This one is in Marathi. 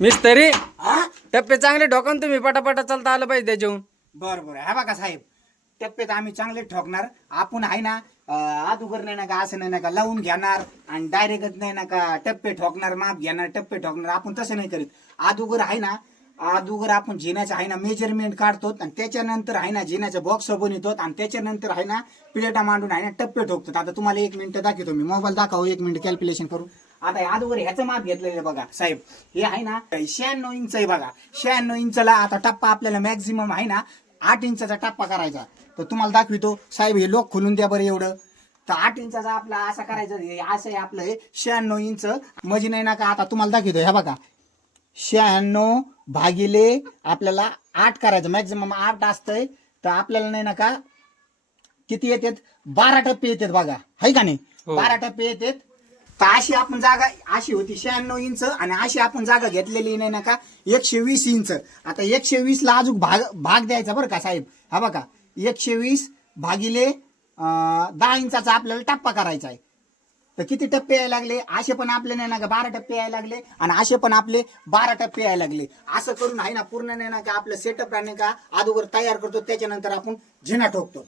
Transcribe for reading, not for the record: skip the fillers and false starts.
मिस्त्री हा टप्पे चांगले ठोकून तुम्ही पटापटा चालता आलं पाहिजे त्याच्याहून. बरं बरं हा बघा साहेब, टप्पेत आम्ही चांगले ठोकणार. आपण आहे ना अगोदर नाही ना का असं नाही ना का लावून घेणार आणि डायरेक्टच नाही ना का टप्पे ठोकणार, माप घेणार, टप्पे ठोकणार. आपण तसं नाही करीत. अगोदर आहे ना, अगोदर आपण जिन्याचं आहे ना मेजरमेंट काढतो आणि त्याच्यानंतर आहे ना जिन्याचं बॉक्स बनवतो आणि त्याच्यानंतर आहे ना प्लेटा मांडून आहे ना टप्पे ठोकतो. आता तुम्हाला 1 मिनिट दाखवतो मी, मोबाईल दाखवा 1 मिनिट कॅल्क्युलेशन करून. आता हे अगोदर ह्याचं माप घेतलेलं बघा साहेब, हे आहे ना 96 इंच आहे बघा. 96 इंचला आता टप्पा आपल्याला मॅक्झिमम आहे ना 8 इंचाचा टप्पा करायचा. तर तुम्हाला दाखवितो साहेब, हे लोक खोलून द्या बरं एवढं. तर 8 इंचाचा आपला असा करायचा, असं आहे आपलं हे 96 इंच. म्हणजे नाही ना का आता तुम्हाला दाखवितो, ह्या बघा 96 भागिले आपल्याला 8 करायचं, मॅक्झिमम 8 असतंय. तर आपल्याला नाही ना का किती येतात, 12 टप्पे येतात बघा, हाय का नाही? हो. 12 टप्पे येतात. तर अशी आपण जागा, अशी होती 96 इंच आणि अशी आपण जागा घेतलेली नाही ना का 120 इंच. आता 120 ला अजून भाग द्यायचा बरं का साहेब. हा बघा 120 भागिले 10 इंचाचा आपल्याला टप्पा करायचा आहे. तर किती टप्पे यायला लागले, असे पण आपले नाही ना का 12 टप्पे यायला लागले आणि असे पण आपले 12 टप्पे यायला लागले. असं करून आहे ना पूर्ण नाही ना का आपलं सेटअप नाही का अगोदर तयार करतो, त्याच्यानंतर आपण जिना ठोकतो.